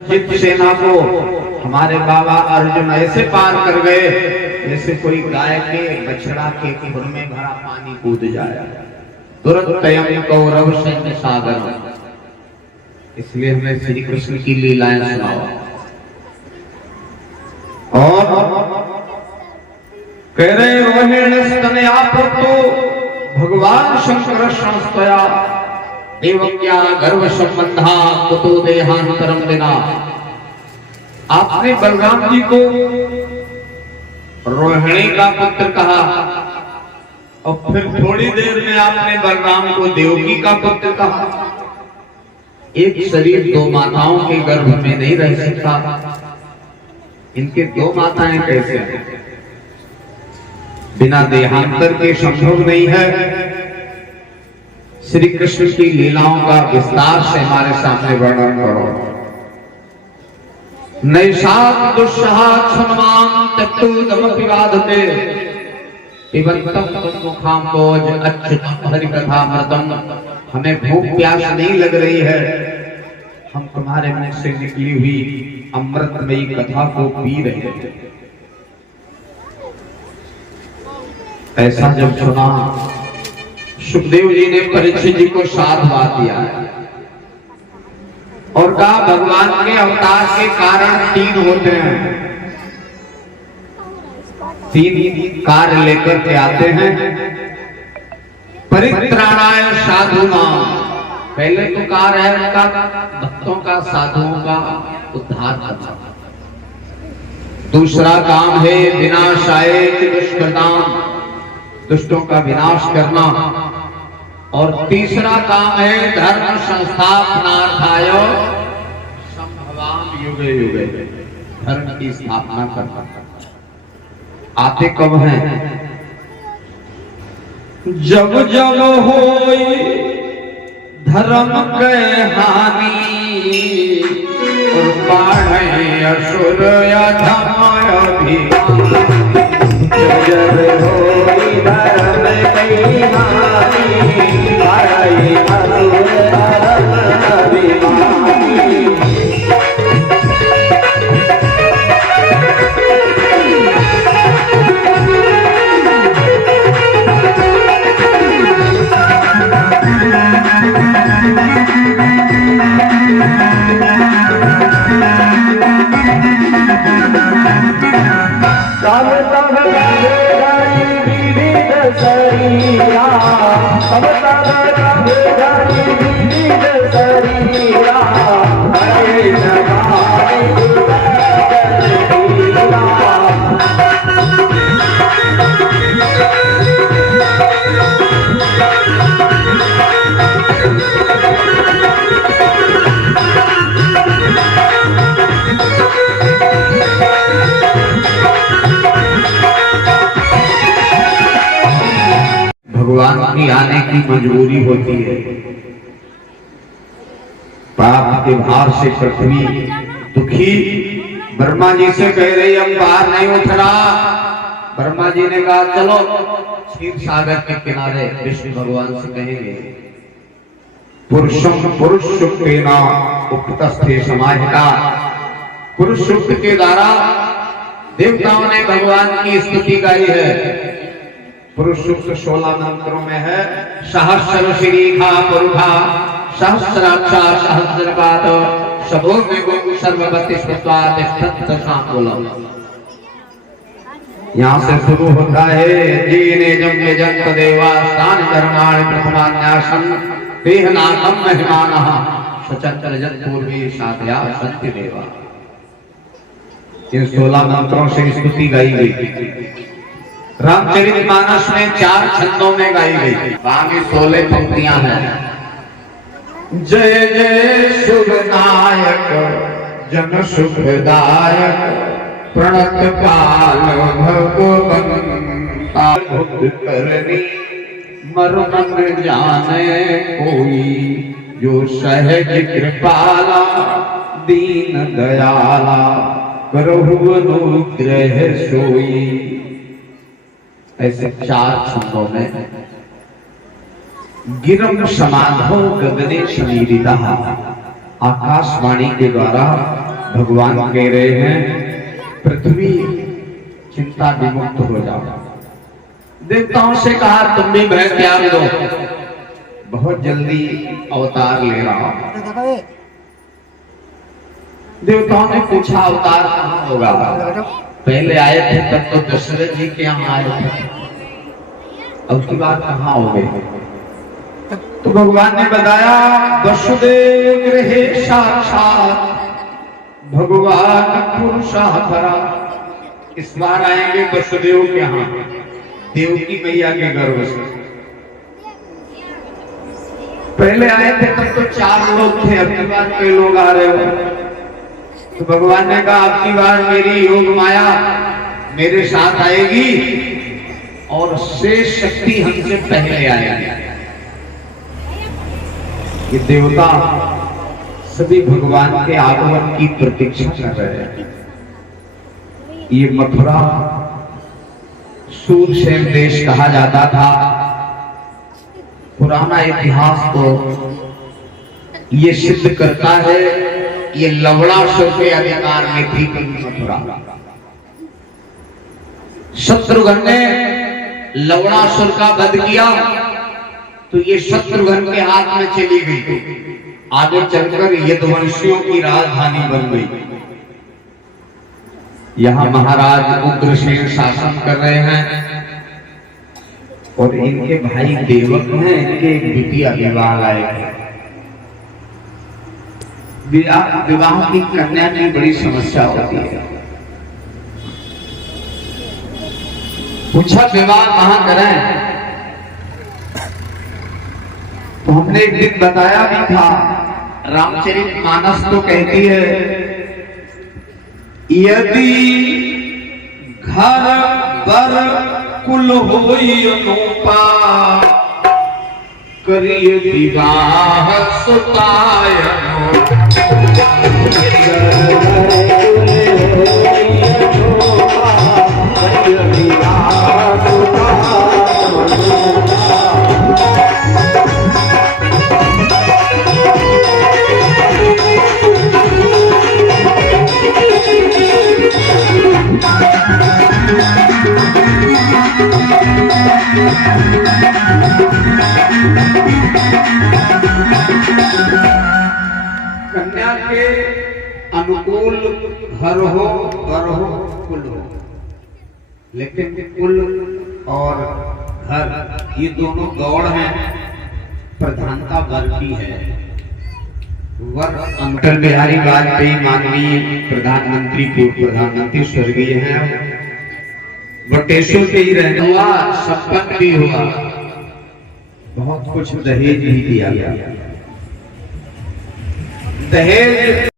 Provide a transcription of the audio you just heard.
जित सेना को हमारे बाबा अर्जुन ऐसे पार कर गए जैसे कोई गाय के बछड़ा के खुर में भरा पानी कूद जाए। तुरंत कौरव सैन्य सागर। इसलिए हमें श्री कृष्ण की लीलाएं सुनाओ। और कह रहे रोहिणी स्तनया पुत्रो भगवान शंकर संस्तया देवक्या गर्भ संबंधा कुतो देहांतरम देना। आपने बलराम जी को रोहिणी का पुत्र कहा और फिर थोड़ी देर में आपने बलराम को देवकी का पुत्र कहा। एक शरीर दो माताओं के गर्भ में नहीं रह सकता। इनके दो माताएं कैसे हैं? बिना देहांतर के संभव नहीं है। श्री कृष्ण की लीलाओं का विस्तार से हमारे सामने वर्णन करो। नैषात् दुस्सहात् सन्मान् त्यक्तोदमपि बाधते पिबन्तम् मुखाम्बोज अच्युतम् हरिकथामृतम्। हमें भूख प्यास नहीं लग रही है, हम तुम्हारे मुख से निकली हुई अमृतमयी कथा को पी रहे हैं। ऐसा जब सुना सुखदेव जी ने परीक्षित जी को साधुवाद दिया और कहा भगवान के अवतार के कारण तीन होते हैं। तीन कार्य लेकर के आते हैं। परित्राणाय साधूनां, पहले तो कार्य है उनका भक्तों का साधुओं का उद्धार करना। दूसरा काम है विनाशाय दुष्कृतां, दुष्टों का विनाश करना। और तीसरा काम है धर्म संस्थापनार्थाय संभवामि युगे युगे, धर्म की स्थापना करना। आते कब हैं? जब जब होई धर्म के हानि और बाढ़े असुर अधम अभिमानी। जब होई धर्म के हानि बाढ़े असुर अधम अभिमानी। भगवान की आने की मजबूरी होती है। पाप के भार से पृथ्वी दुखी ब्रह्मा जी से कह रही हम बाहर नहीं उठ रहा। ब्रह्मा जी ने कहा चलो क्षीर सागर के किनारे। विष्णु भगवान से कहेंगे पुरुषम पुरुष सुक्तेना उपतस्थे समाहिता। पुरुष सुक्त के द्वारा देवताओं ने भगवान की स्तुति गाई है। पुरुष सूक्त 16 मंत्रों में है। सहस्र शिरीखा पुरुषा सहस्राक्षा सहस्रपाद सबो में सर्ववति स्वस्वाद स्थित शांकुलम। यहाँ से शुरू होता है जीने जम यजंत देवा स्थान धर्माणि प्रथमान्यासन् देहनाकम महिमानः सचक्र जन पूर्वी साध्या सत्य देवा। इन 16 मंत्रों से स्तुति गाई गई। रामचरितमानस में 4 छंदों में गाई गई। बाकी 16 पंक्तियां हैं। जय जय शुभ नायक जन सुखदायक प्रणत पाल भगवंता बुद्ध करनी मर्म जाने कोई जो सहज कृपाला दीन दयाला करहु अनुग्रह सोई। ऐसे 4 छंदों में गिरम समाधो गगने समीरिता, आकाशवाणी के द्वारा भगवान कह रहे हैं पृथ्वी चिंता विमुक्त हो जाओ। देवताओं से कहा तुम भी भय त्याग दो, बहुत जल्दी अवतार ले रहा हूं। देवताओं ने पूछा अवतार कहाँ होगा? पहले आए थे तब तो दशरथ जी के यहाँ आए थे, अब की बात कहाँ हो गई? तो भगवान ने बताया वसुदेव गृहे साक्षात भगवान पुरुषाधरा। इस बार आएंगे वसुदेव के यहाँ, देवकी मैया के गर्भ से। पहले आए थे तब तो 4 लोग थे, अब की बार कई लोग आ रहे हो। तो भगवान ने कहा अब की बार मेरी योग माया मेरे साथ आएगी और शेष शक्ति हमसे पहले आएगी। ये देवता सभी भगवान के आगमन की प्रतीक्षा कर रहे हैं। ये मथुरा सूरसेन देश कहा जाता था। पुराना इतिहास तो ये सिद्ध करता है ये लवणासुर के अधिकार में थी मथुरा। शत्रुघ्न ने लवणासुर का वध किया तो ये शत्रुघ्न के हाथ में चली गई, आगे चलकर यदुवंशियों की राजधानी बन गई। यहां महाराज उग्रसेन शासन कर रहे हैं और इनके भाई देवक हैं, इनके द्वितीय विवाह आए। विवाह की कन्या की बड़ी समस्या होती है। पूछा विवाह कहां करें? तो हमने एक दिन बताया भी था, रामचरितमानस तो कहती है यदि घर बर कुल होई अनूपा करिए विवाह सुतायनो। कन्या के अनुकूल घर हो, वर हो, कुल हो, लेकिन कुल और घर ये दोनों गौड़ हैं, प्रधानता वर की है। वर अटल बिहारी वाजपेयी माननीय प्रधानमंत्री, पूर्व प्रधानमंत्री स्वर्गीय हैं, वटेश्वर के ही रहने हुआ, संपन्न भी हुआ, बहुत कुछ दहेज ही दिया गया। दहेज